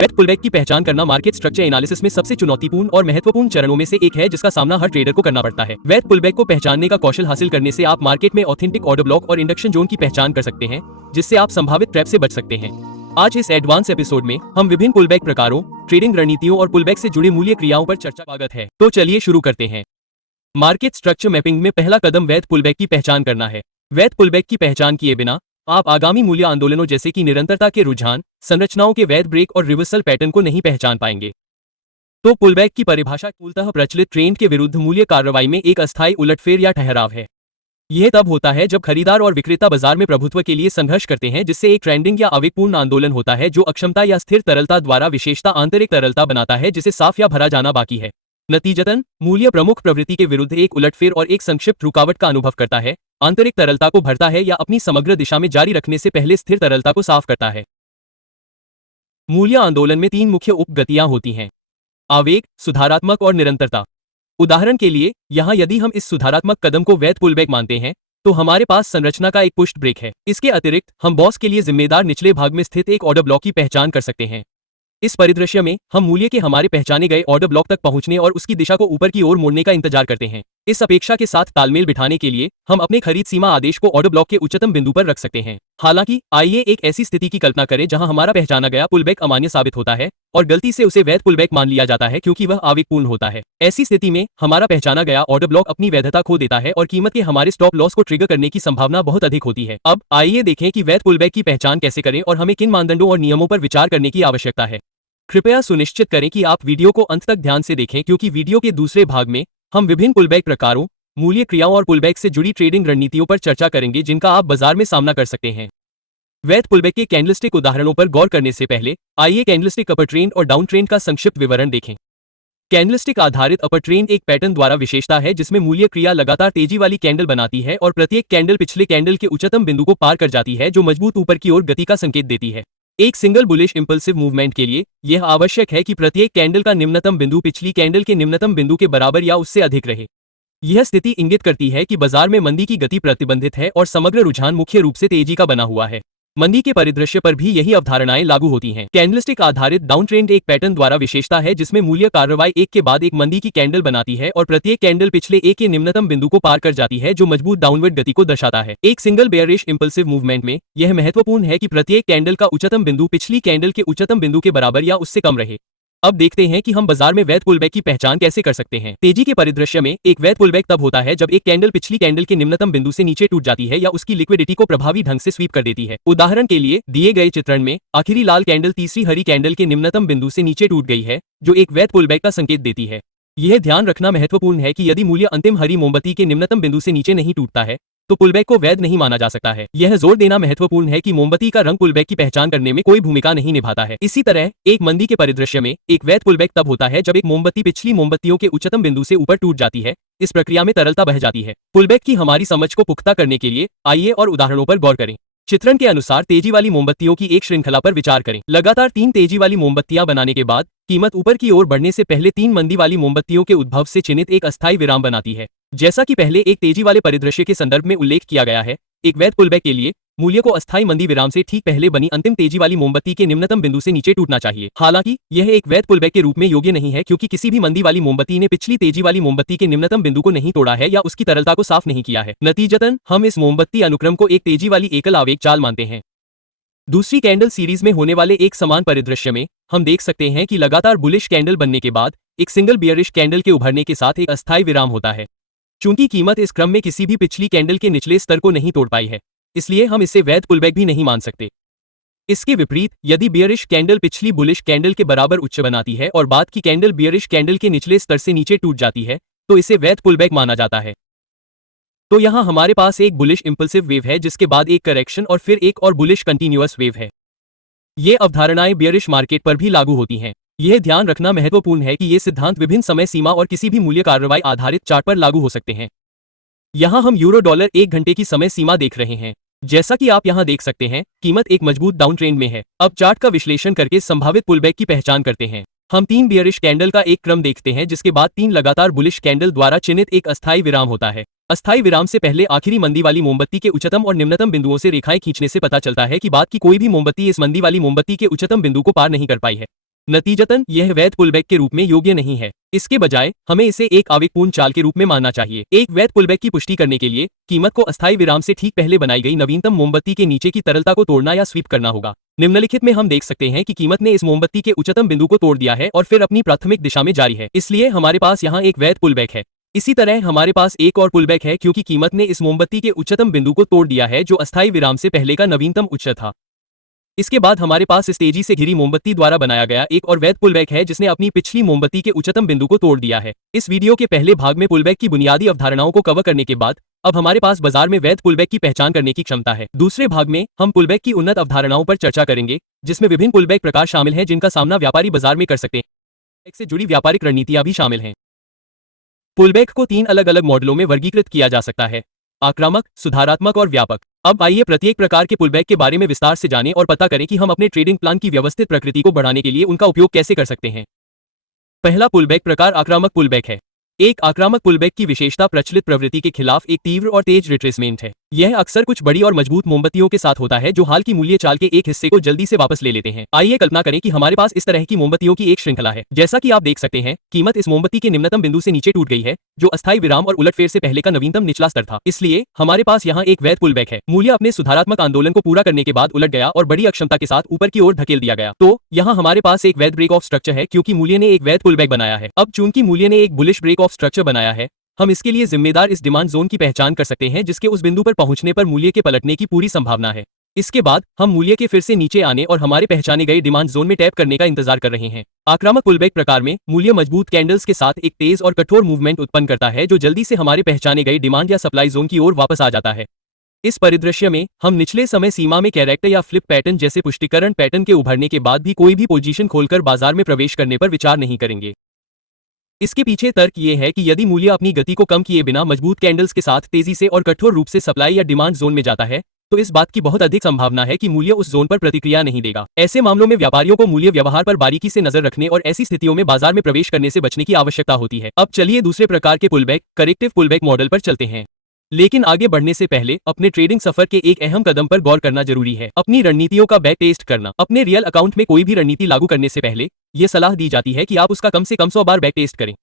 वैध पुलबैक की पहचान करना मार्केट स्ट्रक्चर एनालिसिस में सबसे चुनौतीपूर्ण और महत्वपूर्ण चरणों में से एक है जिसका सामना हर ट्रेडर को करना पड़ता है। वैध पुलबैक को पहचानने का कौशल हासिल करने से आप मार्केट में ऑथेंटिक ऑर्डर ब्लॉक और इंडक्शन जोन की पहचान कर सकते हैं, जिससे आप संभावित ट्रैप से बच सकते हैं। आज इस एडवांस एपिसोड में हम विभिन्न पुलबैक प्रकारों, ट्रेडिंग रणनीतियों और पुलबैक से जुड़े मूल्य क्रियाओं पर चर्चा स्वागत है। तो चलिए शुरू करते हैं। मार्केट स्ट्रक्चर मैपिंग में पहला कदम वैध पुलबैक की पहचान करना है। वैध पुलबैक की पहचान किए बिना आप आगामी मूल्य आंदोलनों जैसे कि निरंतरता के रुझान, संरचनाओं के वैध ब्रेक और रिवर्सल पैटर्न को नहीं पहचान पाएंगे। तो पुलबैक की परिभाषा मूलतः प्रचलित ट्रेंड के विरुद्ध मूल्य कार्रवाई में एक अस्थायी उलटफेर या ठहराव है। यह तब होता है जब खरीदार और विक्रेता बाजार में प्रभुत्व के लिए संघर्ष करते हैं, जिससे एक ट्रेंडिंग या आवेगपूर्ण आंदोलन होता है जो अक्षमता या स्थिर तरलता द्वारा विशेषता आंतरिक तरलता बनाता है जिसे साफ या भरा जाना बाकी है। नतीजतन मूल्य प्रमुख प्रवृत्ति के विरुद्ध एक उलटफेर और एक संक्षिप्त रुकावट का अनुभव करता है, आंतरिक तरलता को भरता है या अपनी समग्र दिशा में जारी रखने से पहले स्थिर तरलता को साफ करता है। मूल्य आंदोलन में तीन मुख्य उपगतियां होती हैं: आवेग, सुधारात्मक और निरंतरता। उदाहरण के लिए यहां यदि हम इस सुधारात्मक कदम को वैध पुलबैक मानते हैं तो हमारे पास संरचना का एक पुश ब्रेक है। इसके अतिरिक्त हम बॉस के लिए जिम्मेदार निचले भाग में स्थित एक ऑर्डर ब्लॉक की पहचान कर सकते हैं। इस परिदृश्य में हम मूल्य के हमारे पहचाने गए ऑर्डर ब्लॉक तक पहुंचने और उसकी दिशा को ऊपर की ओर मोड़ने का इंतजार करते हैं। इस अपेक्षा के साथ तालमेल बिठाने के लिए हम अपने खरीद सीमा आदेश को ऑर्डर ब्लॉक के उच्चतम बिंदु पर रख सकते हैं। हालांकि आइए एक ऐसी स्थिति की कल्पना करें जहां हमारा पहचाना गया पुलबैक अमान्य साबित होता है और गलती से उसे वैध पुलबैक मान लिया जाता है क्योंकि वह आवेगपूर्ण होता है। ऐसी स्थिति में हमारा पहचाना गया ऑर्डर ब्लॉक अपनी वैधता खो देता है और कीमत के हमारे स्टॉप लॉस को ट्रिगर करने की संभावना बहुत अधिक होती है। अब आइए देखें कि वैध पुलबैक की पहचान कैसे करें और हमें किन मानदंडों और नियमों पर विचार करने की आवश्यकता है। कृपया सुनिश्चित करें कि आप वीडियो को अंत तक ध्यान से देखें क्योंकि वीडियो के दूसरे भाग में हम विभिन्न पुलबैक प्रकारों, मूल्य क्रियाओं और पुलबैक से जुड़ी ट्रेडिंग रणनीतियों पर चर्चा करेंगे जिनका आप बाजार में सामना कर सकते हैं। वैध पुलबैक के कैंडलस्टिक उदाहरणों पर गौर करने से पहले आइए कैंडलस्टिक अपर ट्रेंड और डाउन ट्रेंड का संक्षिप्त विवरण देखें। कैंडलस्टिक आधारित अपर ट्रेंड एक पैटर्न द्वारा विशेषता है जिसमें मूल्य क्रिया लगातार तेजी वाली कैंडल बनाती है और प्रत्येक कैंडल पिछले कैंडल के उच्चतम बिंदु को पार कर जाती है जो मजबूत ऊपर की ओर गति का संकेत देती है। एक सिंगल बुलिश इंपल्सिव मूवमेंट के लिए यह आवश्यक है कि प्रत्येक कैंडल का निम्नतम बिंदु पिछली कैंडल के निम्नतम बिंदु के बराबर या उससे अधिक रहे। यह स्थिति इंगित करती है कि बाजार में मंदी की गति प्रतिबंधित है और समग्र रुझान मुख्य रूप से तेजी का बना हुआ है। मंदी के परिदृश्य पर भी यही अवधारणाएं लागू होती हैं। कैंडलस्टिक आधारित डाउन ट्रेंड एक पैटर्न द्वारा विशेषता है जिसमें मूल्य कार्रवाई एक के बाद एक मंदी की कैंडल बनाती है और प्रत्येक कैंडल पिछले एक के निम्नतम बिंदु को पार कर जाती है जो मजबूत डाउनवर्ड गति को दर्शाता है। एक सिंगल बेयरिश इंपल्सिव मूवमेंट में यह महत्वपूर्ण है कि प्रत्येक कैंडल का उच्चतम बिंदु पिछली कैंडल के उच्चतम बिंदु के बराबर या उससे कम रहे। अब देखते हैं कि हम बाजार में वैध पुलबैक की पहचान कैसे कर सकते हैं। तेजी के परिदृश्य में एक वैध पुलबैक तब होता है जब एक कैंडल पिछली कैंडल के निम्नतम बिंदु से नीचे टूट जाती है या उसकी लिक्विडिटी को प्रभावी ढंग से स्वीप कर देती है। उदाहरण के लिए दिए गए चित्रण में आखिरी लाल कैंडल तीसरी हरी कैंडल के निम्नतम बिंदु से नीचे टूट गई है जो एक वैध पुलबैक का संकेत देती है। यह ध्यान रखना महत्वपूर्ण है कि यदि मूल्य अंतिम हरी मोमबत्ती के निम्नतम बिंदु से नीचे नहीं टूटता है तो पुलबैक को वैध नहीं माना जा सकता है। यह जोर देना महत्वपूर्ण है कि मोमबत्ती का रंग पुलबैक की पहचान करने में कोई भूमिका नहीं निभाता है। इसी तरह एक मंदी के परिदृश्य में एक वैध पुलबैक तब होता है जब एक मोमबत्ती पिछली मोमबत्तियों के उच्चतम बिंदु से ऊपर टूट जाती है। इस प्रक्रिया में तरलता बह जाती है। पुलबैक की हमारी समझ को पुख्ता करने के लिए आइए और उदाहरणों पर गौर करें। चित्रण के अनुसार तेजी वाली मोमबत्तियों की एक श्रृंखला पर विचार करें। लगातार 3 तेजी वाली मोमबत्तियां बनाने के बाद कीमत ऊपर की ओर बढ़ने से पहले 3 मंदी वाली मोमबत्तियों के उद्भव से चिन्हित एक अस्थायी विराम बनाती है। जैसा कि पहले एक तेजी वाले परिदृश्य के संदर्भ में उल्लेख किया गया है, एक वैध पुलबैक के लिए मूल्य को अस्थायी मंदी विराम से ठीक पहले बनी अंतिम तेजी वाली मोमबत्ती के निम्नतम बिंदु से नीचे टूटना चाहिए। हालांकि यह एक वैध पुलबैक के रूप में योग्य नहीं है क्योंकि किसी भी मंदी वाली मोमबत्ती ने पिछली तेजी वाली मोमबत्ती के निम्नतम बिंदु को नहीं तोड़ा है या उसकी तरलता को साफ नहीं किया है। नतीजतन हम इस मोमबत्ती अनुक्रम को एक तेजी वाली एकल आवेग चाल मानते हैं। दूसरी कैंडल सीरीज में होने वाले एक समान परिदृश्य में हम देख सकते हैं कि लगातार बुलिश कैंडल बनने के बाद एक सिंगल बियरिश कैंडल के उभरने के साथ एक अस्थायी विराम होता है। चूंकि कीमत इस क्रम में किसी भी पिछली कैंडल के निचले स्तर को नहीं तोड़ पाई है, इसलिए हम इसे वैध पुलबैक भी नहीं मान सकते। इसके विपरीत यदि बियरिश कैंडल पिछली बुलिश कैंडल के बराबर उच्च बनाती है और बाद की कैंडल बियरिश कैंडल के निचले स्तर से नीचे टूट जाती है तो इसे वैध पुलबैक माना जाता है। तो यहाँ हमारे पास एक बुलिश इंपल्सिव वेव है जिसके बाद एक करेक्शन और फिर एक और बुलिश कंटिन्यूअस वेव है। ये अवधारणाएं बियरिश मार्केट पर भी लागू होती हैं। यह ध्यान रखना महत्वपूर्ण है कि ये सिद्धांत विभिन्न समय सीमा और किसी भी मूल्य कार्रवाई आधारित चार्ट पर लागू हो सकते हैं। यहाँ हम यूरो डॉलर 1 घंटे की समय सीमा देख रहे हैं। जैसा कि आप यहाँ देख सकते हैं, कीमत एक मजबूत डाउन ट्रेंड में है। अब चार्ट का विश्लेषण करके संभावित पुलबैक की पहचान करते हैं। हम 3 बियरिश कैंडल का एक क्रम देखते हैं जिसके बाद 3 लगातार बुलिश कैंडल द्वारा चिन्हित एक अस्थायी विराम होता है। अस्थायी विराम से पहले आखिरी मंदी वाली मोमबत्ती के उच्चतम और निम्नतम बिंदुओं से रेखाएं खींचने से पता चलता है कि बाद की कोई भी मोमबत्ती इस मंदी वाली मोमबत्ती के उच्चतम बिंदु को पार नहीं कर पाई है। नतीजतन यह वैध पुलबैक के रूप में योग्य नहीं है। इसके बजाय हमें इसे एक आवेगपूर्ण चाल के रूप में मानना चाहिए। एक वैध पुलबैक की पुष्टि करने के लिए कीमत को अस्थायी विराम से ठीक पहले बनाई गई नवीनतम मोमबत्ती के नीचे की तरलता को तोड़ना या स्वीप करना होगा। निम्नलिखित में हम देख सकते हैं कि कीमत ने इस मोमबत्ती के उच्चतम बिंदु को तोड़ दिया है और फिर अपनी प्राथमिक दिशा में जारी है, इसलिए हमारे पास यहाँ एक वैध पुलबैक है। इसी तरह हमारे पास एक और पुलबैक है क्योंकि कीमत ने इस मोमबत्ती के उच्चतम बिंदु को तोड़ दिया है जो अस्थायी विराम से पहले का नवीनतम उच्च था। इसके बाद हमारे पास इस तेजी से घिरी मोमबत्ती द्वारा बनाया गया एक और वैध पुलबैक है जिसने अपनी पिछली मोमबत्ती के उच्चतम बिंदु को तोड़ दिया है। इस वीडियो के पहले भाग में पुलबैक की बुनियादी अवधारणाओं को कवर करने के बाद अब हमारे पास बाजार में वैध पुलबैक की पहचान करने की क्षमता है। दूसरे भाग में हम पुलबैक की उन्नत अवधारणाओं पर चर्चा करेंगे जिसमें विभिन्न पुलबैक प्रकार शामिल हैं जिनका सामना व्यापारी बाजार में कर सकते हैं। पुलबैक से जुड़ी व्यापारिक रणनीतियां भी शामिल हैं। पुलबैक को 3 अलग अलग मॉडलों में वर्गीकृत किया जा सकता है: आक्रामक, सुधारात्मक और व्यापक। अब आइए प्रत्येक प्रकार के पुलबैक के बारे में विस्तार से जानें और पता करें कि हम अपने ट्रेडिंग प्लान की व्यवस्थित प्रकृति को बढ़ाने के लिए उनका उपयोग कैसे कर सकते हैं। पहला पुलबैक प्रकार आक्रामक पुलबैक है। एक आक्रामक पुलबैक की विशेषता प्रचलित प्रवृत्ति के खिलाफ एक तीव्र और तेज रिट्रेसमेंट है। यह अक्सर कुछ बड़ी और मजबूत मोमबत्तियों के साथ होता है जो हाल की मूल्य चाल के एक हिस्से को जल्दी से वापस ले लेते हैं। आइए कल्पना करें कि हमारे पास इस तरह की मोमबत्तियों की एक श्रृंखला है। जैसा कि आप देख सकते हैं, कीमत इस मोमबत्ती के निम्नतम बिंदु से नीचे टूट गई है जो अस्थायी विराम और उलटफेर से पहले का नवीनतम निचला स्तर था। इसलिए हमारे पास यहाँ एक वैध पुलबैक है। मूल्य अपने सुधारात्मक आंदोलन को पूरा करने के बाद उलट गया और बड़ी अक्षमता के साथ ऊपर की ओर धकेल दिया गया। तो यहाँ हमारे पास एक वैध ब्रेक ऑफ स्ट्रक्चर है क्योंकि मूल्य ने एक वैध पुलबैक बनाया है। अब चूंकि मूल्य ने एक बुलिश ब्रेक ऑफ स्ट्रक्चर बनाया है, हम इसके लिए जिम्मेदार इस डिमांड जोन की पहचान कर सकते हैं जिसके उस बिंदु पर पहुंचने पर मूल्य के पलटने की पूरी संभावना है। इसके बाद हम मूल्य के फिर से नीचे आने और हमारे पहचाने गए डिमांड जोन में टैप करने का इंतजार कर रहे हैं। आक्रामक पुलबैक प्रकार में मूल्य मजबूत कैंडल्स के साथ एक तेज और कठोर मूवमेंट उत्पन्न करता है जो जल्दी से हमारे पहचाने गए डिमांड या सप्लाई जोन की ओर वापस आ जाता है। इस परिदृश्य में हम निचले समय सीमा में कैरेक्टर या फ्लिप पैटर्न जैसे पुष्टिकरण पैटर्न के उभरने के बाद भी कोई भी पोजीशन खोलकर बाजार में प्रवेश करने पर विचार नहीं करेंगे। इसके पीछे तर्क ये है कि यदि मूल्य अपनी गति को कम किए बिना मजबूत कैंडल्स के साथ तेजी से और कठोर रूप से सप्लाई या डिमांड जोन में जाता है तो इस बात की बहुत अधिक संभावना है कि मूल्य उस जोन पर प्रतिक्रिया नहीं देगा। ऐसे मामलों में व्यापारियों को मूल्य व्यवहार पर बारीकी से नजर रखने और ऐसी स्थितियों में बाजार में प्रवेश करने से बचने की आवश्यकता होती है। अब चलिए दूसरे प्रकार के पुलबैक करेक्टिव पुलबैक मॉडल पर चलते हैं। लेकिन आगे बढ़ने से पहले अपने ट्रेडिंग सफर के एक अहम कदम पर गौर करना जरूरी है: अपनी रणनीतियों का बैक टेस्ट करना। अपने रियल अकाउंट में कोई भी रणनीति लागू करने से पहले यह सलाह दी जाती है कि आप उसका कम से कम 100 बार बैक टेस्ट करें।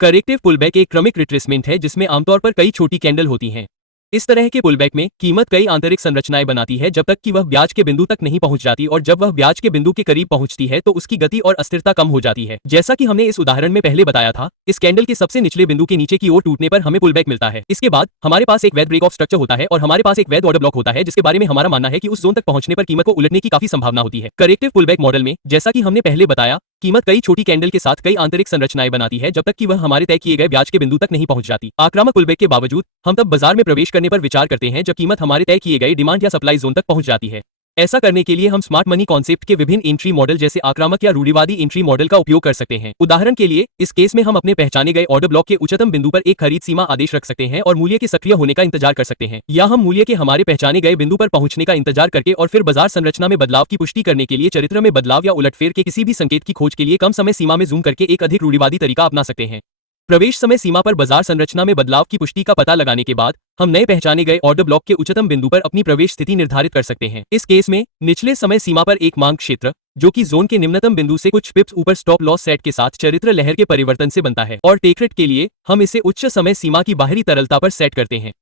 करेक्टिव पुलबैक एक क्रमिक रिट्रेसमेंट है जिसमें आमतौर पर कई छोटी कैंडल होती हैं। इस तरह के पुलबैक में कीमत कई आंतरिक संरचनाएं बनाती है जब तक कि वह ब्याज के बिंदु तक नहीं पहुंच जाती, और जब वह ब्याज के बिंदु के करीब पहुंचती है तो उसकी गति और अस्थिरता कम हो जाती है। जैसा कि हमने इस उदाहरण में पहले बताया था, इस कैंडल के सबसे निचले बिंदु के नीचे की ओर टूटने पर हमें पुलबैक मिलता है। इसके बाद हमारे पास एक वैध ब्रेक ऑफ स्ट्रक्चर होता है और हमारे पास एक वैध ऑर्डर ब्लॉक होता है जिसके बारे में हमारा मानना है कि उस जोन तक पहुंचने पर कीमत को उलटने की काफी संभावना होती है। करेक्टिव पुलबैक मॉडल में, जैसा कि हमने पहले बताया, कीमत कई छोटी कैंडल के साथ कई आंतरिक संरचनाएं बनाती है जब तक कि वह हमारे तय किए गए ब्याज के बिंदु तक नहीं पहुंच जाती। आक्रामक पुलबैक के बावजूद हम तब बाजार में प्रवेश करने पर विचार करते हैं जब कीमत हमारे तय किए गए डिमांड या सप्लाई जोन तक पहुंच जाती है। ऐसा करने के लिए हम स्मार्ट मनी कॉन्सेप्ट के विभिन्न एंट्री मॉडल जैसे आक्रामक या रूढ़िवादी एंट्री मॉडल का उपयोग कर सकते हैं। उदाहरण के लिए, इस केस में हम अपने पहचाने गए ऑर्डर ब्लॉक के उच्चतम बिंदु पर एक खरीद सीमा आदेश रख सकते हैं और मूल्य के सक्रिय होने का इंतजार कर सकते हैं, या हम मूल्य के हमारे पहचाने गए बिंदु पर पहुंचने का इंतजार करके और फिर बाजार संरचना में बदलाव की पुष्टि करने के लिए चरित्र में बदलाव या उलटफेर के किसी भी संकेत की खोज के लिए कम समय सीमा में जूम करके एक अधिक रूढ़िवादी तरीका अपना सकते हैं। प्रवेश समय सीमा पर बाजार संरचना में बदलाव की पुष्टि का पता लगाने के बाद हम नए पहचाने गए ऑर्डर ब्लॉक के उच्चतम बिंदु पर अपनी प्रवेश स्थिति निर्धारित कर सकते हैं। इस केस में निचले समय सीमा पर एक मांग क्षेत्र, जो कि जोन के निम्नतम बिंदु से कुछ पिप्स ऊपर स्टॉप लॉस सेट के साथ चरित्र लहर के परिवर्तन से बनता है, और टेक रेट के लिए हम इसे उच्च समय सीमा की बाहरी तरलता पर सेट करते हैं।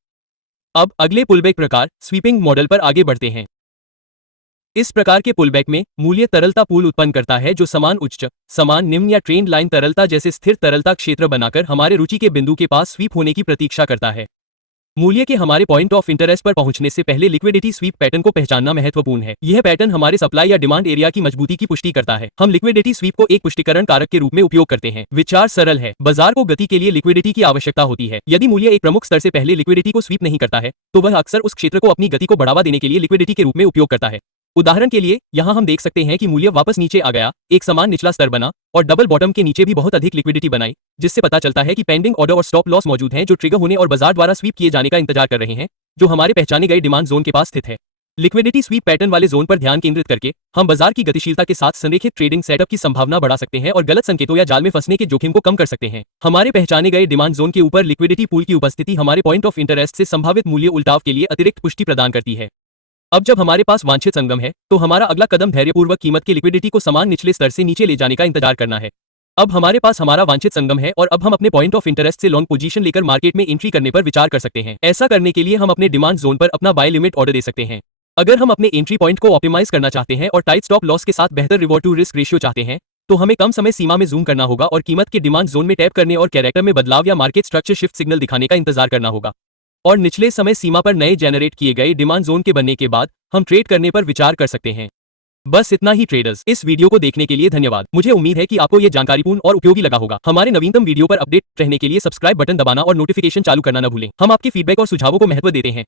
अब अगले पुलबैक प्रकार स्वीपिंग मॉडल पर आगे बढ़ते हैं। इस प्रकार के पुलबैक में मूल्य तरलता पूल उत्पन्न करता है जो समान उच्च, समान निम्न या ट्रेंड लाइन तरलता जैसे स्थिर तरलता क्षेत्र बनाकर हमारे रुचि के बिंदु के पास स्वीप होने की प्रतीक्षा करता है। मूल्य के हमारे पॉइंट ऑफ इंटरेस्ट पर पहुंचने से पहले लिक्विडिटी स्वीप पैटर्न को पहचानना महत्वपूर्ण है। यह पैटर्न हमारे सप्लाई या डिमांड एरिया की मजबूती की पुष्टि करता है। हम लिक्विडिटी स्वीप को एक पुष्टिकरण कारक के रूप में उपयोग करते हैं। विचार सरल है, बाजार को गति के लिए लिक्विडिटी की आवश्यकता होती है। यदि मूल्य एक प्रमुख स्तर से पहले लिक्विडिटी को स्वीप नहीं करता है तो वह अक्सर उस क्षेत्र को अपनी गति को बढ़ावा देने के लिए लिक्विडिटी के रूप में उपयोग करता है। उदाहरण के लिए, यहाँ हम देख सकते हैं कि मूल्य वापस नीचे आ गया, एक समान निचला स्तर बना और डबल बॉटम के नीचे भी बहुत अधिक लिक्विडिटी बनाई, जिससे पता चलता है कि पेंडिंग ऑर्डर और स्टॉप लॉस मौजूद हैं जो ट्रिगर होने और बाजार द्वारा स्वीप किए जाने का इंतजार कर रहे हैं, जो हमारे पहचाने गए डिमांड जोन के पास स्थित है। लिक्विडिटी स्वीप पैटर्न वाले जोन पर ध्यान केंद्रित करके हम बाजार की गतिशीलता के साथ संरेखित ट्रेडिंग सेटअप की संभावना बढ़ा सकते हैं और गलत संकेतों या जाल में फंसने के जोखिम को कम कर सकते हैं। हमारे पहचाने गए डिमांड जोन के ऊपर लिक्विडिटी पूल की उपस्थिति हमारे पॉइंट ऑफ इंटरेस्ट से संभावित मूल्य उल्टाव के लिए अतिरिक्त पुष्टि प्रदान करती है। अब जब हमारे पास वांछित संगम है, तो हमारा अगला कदम धैर्यपूर्वक कीमत की लिक्विडिटी को समान निचले स्तर से नीचे ले जाने का इंतजार करना है। अब हमारे पास हमारा वांछित संगम है और अब हम अपने पॉइंट ऑफ इंटरेस्ट से लॉन्ग पोजीशन लेकर मार्केट में एंट्री करने पर विचार कर सकते हैं। ऐसा करने के लिए हम अपने डिमांड जोन पर अपना बाय लिमिट ऑर्डर दे सकते हैं। अगर हम अपने एंट्री पॉइंट को ऑप्टिमाइज करना चाहते हैं और टाइट स्टॉप लॉस के साथ बेहतर रिवॉर्ड टू रिस्क रेशियो चाहते हैं, तो हमें कम समय सीमा में जूम करना होगा और कीमत के डिमांड जोन में टैप करने और कैरेक्टर में बदलाव या मार्केट स्ट्रक्चर शिफ्ट सिग्नल दिखाने का इंतजार करना होगा। और निचले समय सीमा पर नए जेनरेट किए गए डिमांड जोन के बनने के बाद हम ट्रेड करने पर विचार कर सकते हैं। बस इतना ही ट्रेडर्स। इस वीडियो को देखने के लिए धन्यवाद। मुझे उम्मीद है कि आपको यह जानकारीपूर्ण और उपयोगी लगा होगा। हमारे नवीनतम वीडियो पर अपडेट रहने के लिए सब्सक्राइब बटन दबाना और नोटिफिकेशन चालू करना न भूलें। हम आपके फीडबैक और सुझावों को महत्व देते हैं।